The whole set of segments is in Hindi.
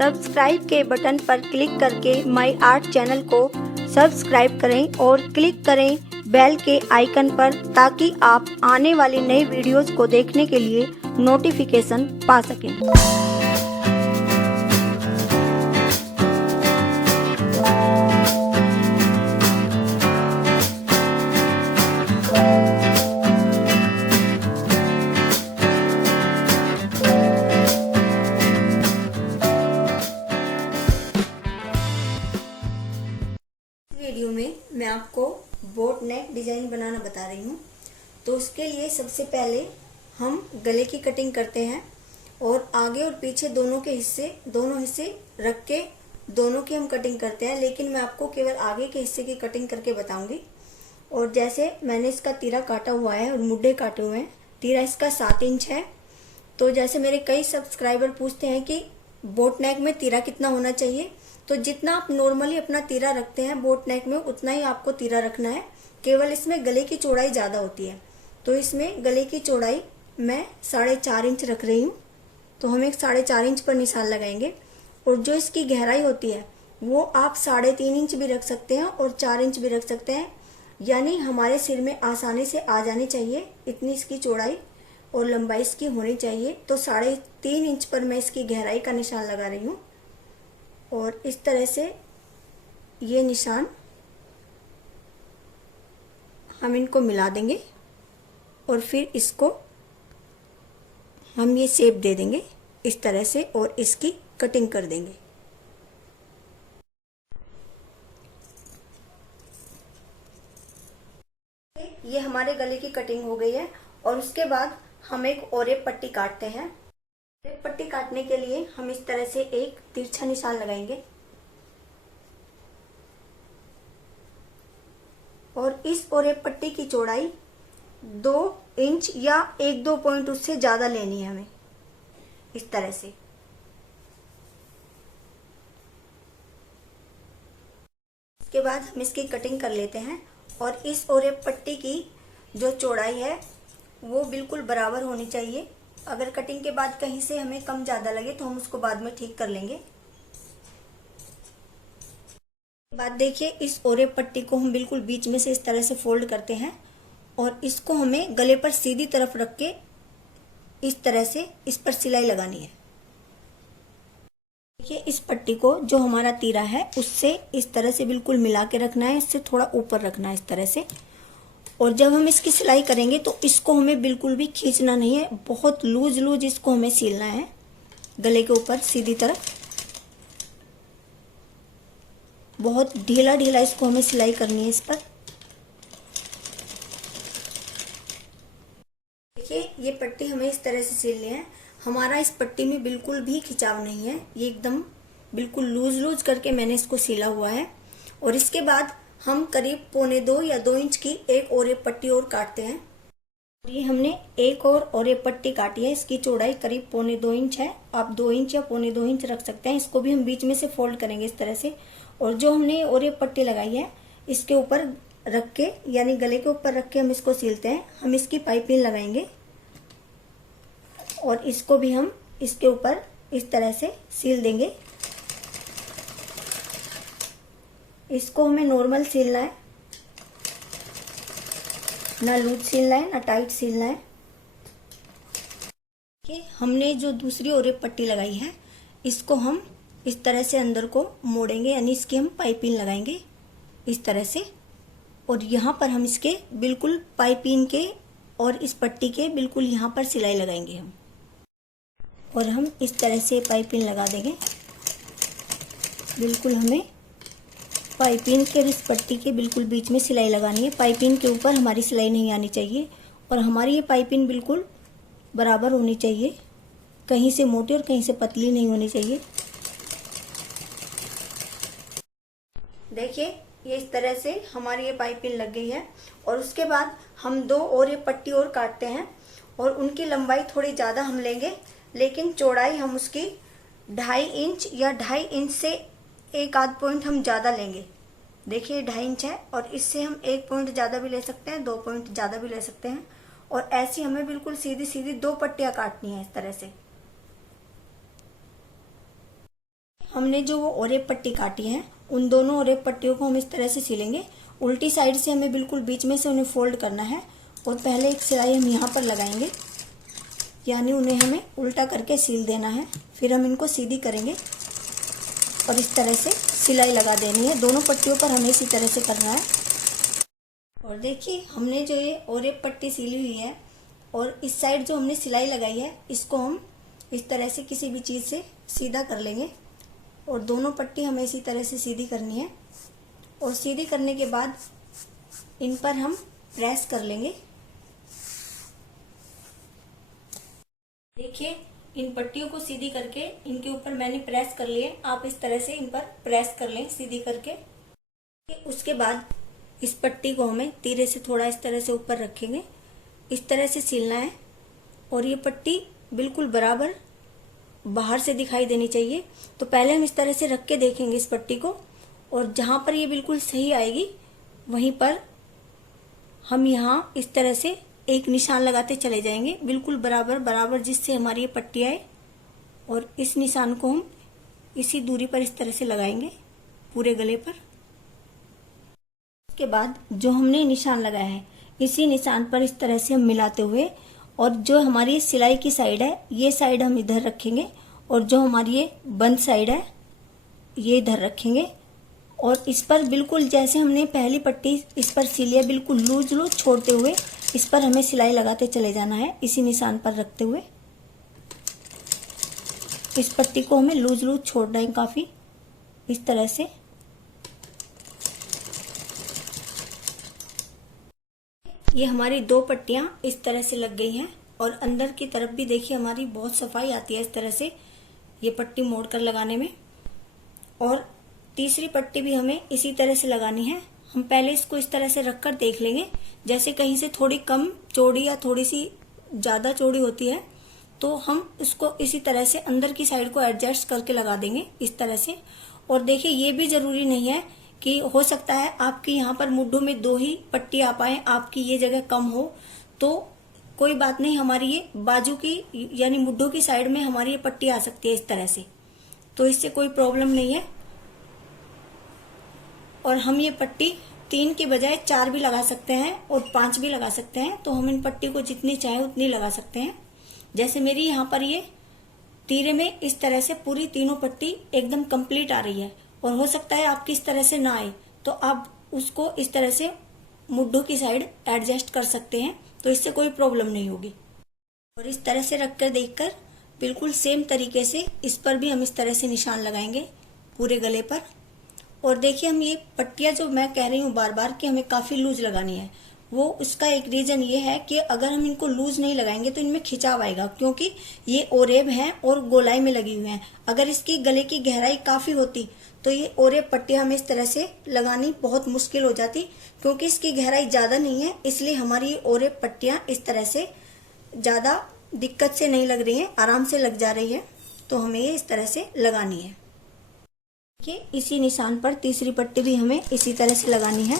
सब्सक्राइब के बटन पर क्लिक करके माई आर्ट चैनल को सब्सक्राइब करें और क्लिक करें बेल के आइकन पर, ताकि आप आने वाली नई वीडियोस को देखने के लिए नोटिफिकेशन पा सकें। वीडियो में मैं आपको बोट नेक डिजाइन बनाना बता रही हूँ। तो उसके लिए सबसे पहले हम गले की कटिंग करते हैं और आगे और पीछे दोनों हिस्से रख के दोनों की हम कटिंग करते हैं, लेकिन मैं आपको केवल आगे के हिस्से की कटिंग करके बताऊंगी। और जैसे मैंने इसका तीरा काटा हुआ है और मुड्डे काटे हुए हैं। तीरा इसका 7 इंच है। तो जैसे मेरे कई सब्सक्राइबर पूछते हैं कि बोट नेक में तीरा कितना होना चाहिए, तो जितना आप नॉर्मली अपना तीरा रखते हैं बोट नेक में उतना ही आपको तीरा रखना है। केवल इसमें गले की चौड़ाई ज्यादा होती है, तो इसमें गले की चौड़ाई मैं 4.5 इंच रख रही हूँ। तो हम एक 4.5 इंच पर निशान लगाएंगे। और जो इसकी गहराई होती है वो आप 3.5 इंच भी रख सकते हैं और 4 इंच भी रख सकते हैं, यानी हमारे सिर में आसानी से आ जानी चाहिए इतनी इसकी चौड़ाई और लंबाई इसकी होनी चाहिए। तो 3.5 इंच पर मैं इसकी गहराई का निशान लगा रही हूँ। और इस तरह से ये निशान हम इनको मिला देंगे और फिर इसको हम ये शेप दे देंगे इस तरह से और इसकी कटिंग कर देंगे। ये हमारे गले की कटिंग हो गई है। और उसके बाद हम एक ओरेप पट्टी काटते हैं। ओरेप पट्टी काटने के लिए हम इस तरह से एक तिरछा निशान लगाएंगे और इस ओरेप पट्टी की चौड़ाई 2 इंच या 1-2 पॉइंट उससे ज्यादा लेनी है हमें, इस तरह से। इसके बाद हम इसकी कटिंग कर लेते हैं। और इस ओरेप पट्टी की जो चौड़ाई है वो बिल्कुल बराबर होनी चाहिए। अगर कटिंग के बाद कहीं से हमें कम ज्यादा लगे तो हम उसको बाद में ठीक कर लेंगे। बाद देखिए, इस ओरेप पट्टी को हम बिल्कुल बीच में से इस तरह से फोल्ड करते हैं और इसको हमें गले पर सीधी तरफ रख के इस तरह से इस पर सिलाई लगानी है। देखिए, इस पट्टी को जो हमारा तीरा है उससे इस तरह से बिल्कुल मिला के रखना है, इससे थोड़ा ऊपर रखना है इस तरह से। और जब हम इसकी सिलाई करेंगे तो इसको हमें बिल्कुल भी खींचना नहीं है, बहुत लूज लूज इसको हमें सिलना है गले के ऊपर सीधी तरफ। बहुत ढीला ढीला इसको हमें सिलाई करनी है इस पर। देखिए, ये पट्टी हमें इस तरह से सिलनी है। हमारा इस पट्टी में बिल्कुल भी खिंचाव नहीं है, ये एकदम बिल्कुल लूज लूज करके मैंने इसको सिला हुआ है। और इसके बाद हम करीब 1.25 या 2 इंच की एक ओरेप पट्टी और काटते हैं। ये हमने एक और ओरेप पट्टी काटी है, इसकी चौड़ाई करीब 1.25 इंच है। आप 2 इंच या 1.25 इंच रख सकते हैं। इसको भी हम बीच में से फोल्ड करेंगे इस तरह से। और जो हमने ओरेप पट्टी लगाई है इसके ऊपर रख के, यानी गले के ऊपर रख के हम इसको सिलते हैं। हम इसकी पाइपिंग लगाएंगे और इसको भी हम इसके ऊपर इस तरह से सील देंगे। इसको हमें नॉर्मल सीलना है, ना लूज सीलना है ना टाइट सीलना है। हमने जो दूसरी ओरेप पट्टी लगाई है इसको हम इस तरह से अंदर को मोड़ेंगे, यानी इसकी हम पाइपिंग लगाएंगे इस तरह से। और यहाँ पर हम इसके बिल्कुल पाइपिंग के और इस पट्टी के बिल्कुल यहाँ पर सिलाई लगाएंगे हम। और हम इस तरह से पाइपिंग लगा देंगे। बिल्कुल हमें पाइपिंग के और इस पट्टी के बिल्कुल बीच में सिलाई लगानी है। पाइपिंग के ऊपर हमारी सिलाई नहीं आनी चाहिए और हमारी ये पाइपिंग बिल्कुल बराबर होनी चाहिए, कहीं से मोटी और कहीं से पतली नहीं होनी चाहिए। देखिए, ये इस तरह से हमारी ये पाइपिंग लग गई है। और उसके बाद हम 2 और ये पट्टी और काटते हैं और उनकी लंबाई थोड़ी ज्यादा हम लेंगे, लेकिन चौड़ाई हम उसकी 2.5 इंच या 2.5 इंच से 1-8 पॉइंट हम ज्यादा लेंगे। देखिए, 2.5 इंच है और इससे हम 1 पॉइंट ज्यादा भी ले सकते हैं, 2 पॉइंट ज्यादा भी ले सकते हैं। और ऐसी हमें बिल्कुल सीधी सीधी 2 पट्टियां काटनी है इस तरह से। हमने जो वो ओरेप पट्टी काटी है उन दोनों ओरेप पट्टियों को हम इस तरह से सिलेंगे। उल्टी साइड से हमें बिल्कुल बीच में से उन्हें फोल्ड करना है और पहले एक सिलाई हम यहाँ पर लगाएंगे, यानी उन्हें हमें उल्टा करके सील देना है। फिर हम इनको सीधी करेंगे और इस तरह से सिलाई लगा देनी है। दोनों पट्टियों पर हमें इसी तरह से करना है। और देखिए हमने जो ये ओरेप पट्टी सिली हुई है और इस साइड जो हमने सिलाई लगाई है इसको हम इस तरह से किसी भी चीज़ से सीधा कर लेंगे और दोनों पट्टी हमें इसी तरह से सीधी करनी है। और सीधी करने के बाद इन पर हम प्रेस कर लेंगे। देखिए इन पट्टियों को सीधी करके इनके ऊपर मैंने प्रेस कर लिए। आप इस तरह से इन पर प्रेस कर लें सीधी करके। उसके बाद इस पट्टी को हमें तीरे से थोड़ा इस तरह से ऊपर रखेंगे, इस तरह से सिलना है और ये पट्टी बिल्कुल बराबर बाहर से दिखाई देनी चाहिए। तो पहले हम इस तरह से रख के देखेंगे इस पट्टी को और जहां पर ये बिल्कुल सही आएगी वहीं पर हम यहाँ इस तरह से एक निशान लगाते चले जाएंगे, बिल्कुल बराबर बराबर जिससे हमारी ये पट्टी आए। और इस निशान को हम इसी दूरी पर इस तरह से लगाएंगे पूरे गले पर। उसके बाद जो हमने निशान लगाया है इसी निशान पर इस तरह से हम मिलाते हुए, और जो हमारी सिलाई की साइड है ये साइड हम इधर रखेंगे और जो हमारी ये बंद साइड है ये इधर रखेंगे। और इस पर बिल्कुल जैसे हमने पहली पट्टी इस पर सिली है बिल्कुल लूज लूज छोड़ते हुए इस पर हमें सिलाई लगाते चले जाना है। इसी निशान पर रखते हुए इस पट्टी को हमें लूज लूज छोड़ना है काफी, इस तरह से। ये हमारी दो पट्टियां इस तरह से लग गई हैं और अंदर की तरफ भी देखिए हमारी बहुत सफाई आती है इस तरह से ये पट्टी मोड़कर लगाने में। और तीसरी पट्टी भी हमें इसी तरह से लगानी है। हम पहले इसको इस तरह से रखकर देख लेंगे, जैसे कहीं से थोड़ी कम चौड़ी या थोड़ी सी ज्यादा चौड़ी होती है तो हम इसको इसी तरह से अंदर की साइड को एडजस्ट करके लगा देंगे इस तरह से। और देखिए ये भी जरूरी नहीं है कि हो सकता है आपकी यहाँ पर मुड्ढों में दो ही पट्टी आ पाए, आपकी ये जगह कम हो तो कोई बात नहीं, हमारी ये बाजू की यानी मुड्ढों की साइड में हमारी ये पट्टी आ सकती है इस तरह से, तो इससे कोई प्रॉब्लम नहीं है। और हम ये पट्टी 3 के बजाय 4 भी लगा सकते हैं और 5 भी लगा सकते हैं। तो हम इन पट्टी को जितनी चाहे उतनी लगा सकते हैं। जैसे मेरी यहाँ पर ये तीरे में इस तरह से पूरी तीनों पट्टी एकदम कंप्लीट आ रही है और हो सकता है आपकी इस तरह से ना आए तो आप उसको इस तरह से मुड्ढों की साइड एडजस्ट कर सकते हैं, तो इससे कोई प्रॉब्लम नहीं होगी। और इस तरह से रखकर देखकर बिल्कुल सेम तरीके से इस पर भी हम इस तरह से निशान लगाएंगे पूरे गले पर। और देखिए हम ये पट्टियां जो मैं कह रही हूँ बार बार कि हमें काफी लूज लगानी है, वो उसका एक रीजन ये है कि अगर हम इनको लूज नहीं लगाएंगे तो इनमें खिंचाव आएगा, क्योंकि ये ओरेब हैं और गोलाई में लगी हुई हैं। अगर इसकी गले की गहराई काफी होती तो ये ओरेब पट्टियां हमें इस तरह से लगानी बहुत मुश्किल हो जाती, क्योंकि इसकी गहराई ज्यादा नहीं है, इसलिए हमारी ये ओरेब पट्टियां इस तरह से ज्यादा दिक्कत से नहीं लग रही है, आराम से लग जा रही है। तो हमें ये इस तरह से लगानी है। देखिए इसी निशान पर तीसरी पट्टी भी हमें इसी तरह से लगानी है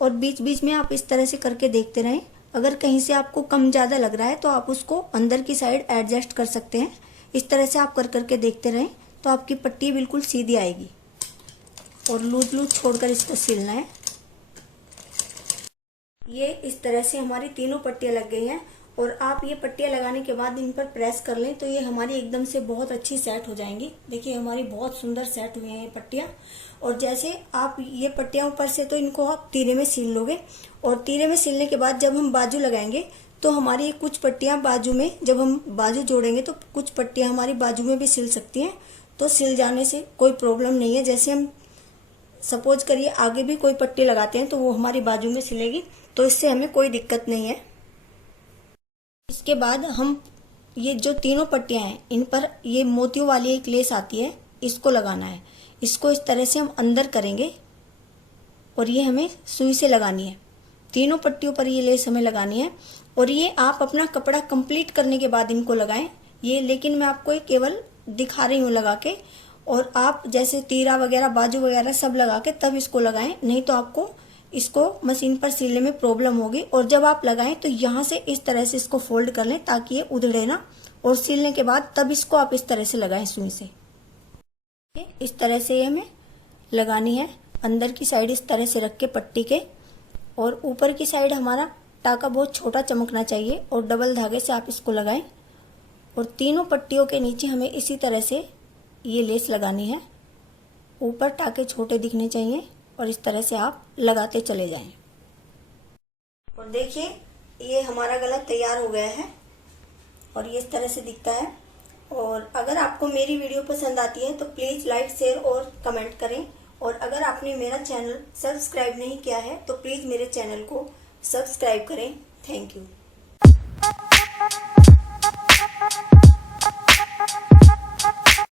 और बीच बीच में आप इस तरह से करके देखते रहें। अगर कहीं से आपको कम ज्यादा लग रहा है तो आप उसको अंदर की साइड एडजस्ट कर सकते हैं। इस तरह से आप कर करके देखते रहें तो आपकी पट्टी बिल्कुल सीधी आएगी। और लूज लूज छोड़कर इसको सिलना है। ये इस तरह से हमारी तीनों पट्टियां लग गई हैं और आप ये पट्टियां लगाने के बाद इन पर प्रेस कर लें तो ये हमारी एकदम से बहुत अच्छी सेट हो जाएंगी। देखिए हमारी बहुत सुंदर सेट हुई हैं ये पट्टियां। और जैसे आप ये पट्टियां ऊपर से तो इनको आप तीरे में सिल लोगे और तीरे में सिलने के बाद जब हम बाजू लगाएंगे तो हमारी कुछ पट्टियां बाजू में, जब हम बाजू जोड़ेंगे तो कुछ पट्टियां हमारी बाजू में भी सिल सकती हैं, तो सिल जाने से कोई प्रॉब्लम नहीं है। जैसे हम सपोज करिए आगे भी कोई पट्टी लगाते हैं तो वो हमारी बाजू में सिलेगी, तो इससे हमें कोई दिक्कत नहीं है। इसके बाद हम ये जो तीनों पट्टियां हैं इन पर ये मोतियों वाली एक लेस आती है, इसको लगाना है। इसको इस तरह से हम अंदर करेंगे और ये हमें सुई से लगानी है। तीनों पट्टियों पर ये लेस हमें लगानी है और ये आप अपना कपड़ा कंप्लीट करने के बाद इनको लगाएं। ये लेकिन मैं आपको केवल दिखा रही हूँ लगा के, और आप जैसे तीरा वगैरह बाजू वगैरह सब लगा के तब इसको लगाएं, नहीं तो आपको इसको मशीन पर सिलने में प्रॉब्लम होगी। और जब आप लगाएं तो यहाँ से इस तरह से इसको फोल्ड कर लें ताकि ये उधड़े ना, और सिलने के बाद तब इसको आप इस तरह से लगाएं सुई से। इस तरह से हमें लगानी है। अंदर की साइड इस तरह से रख के पट्टी के, और ऊपर की साइड हमारा टाका बहुत छोटा चमकना चाहिए और डबल धागे से आप इसको लगाएं। और तीनों पट्टियों के नीचे हमें इसी तरह से ये लेस लगानी है। ऊपर टाके छोटे दिखने चाहिए और इस तरह से आप लगाते चले जाएं। और देखिए ये हमारा गला तैयार हो गया है और ये इस तरह से दिखता है। और अगर आपको मेरी वीडियो पसंद आती है तो प्लीज़ लाइक, शेयर और कमेंट करें। और अगर आपने मेरा चैनल सब्सक्राइब नहीं किया है तो प्लीज़ मेरे चैनल को सब्सक्राइब करें। Thank you.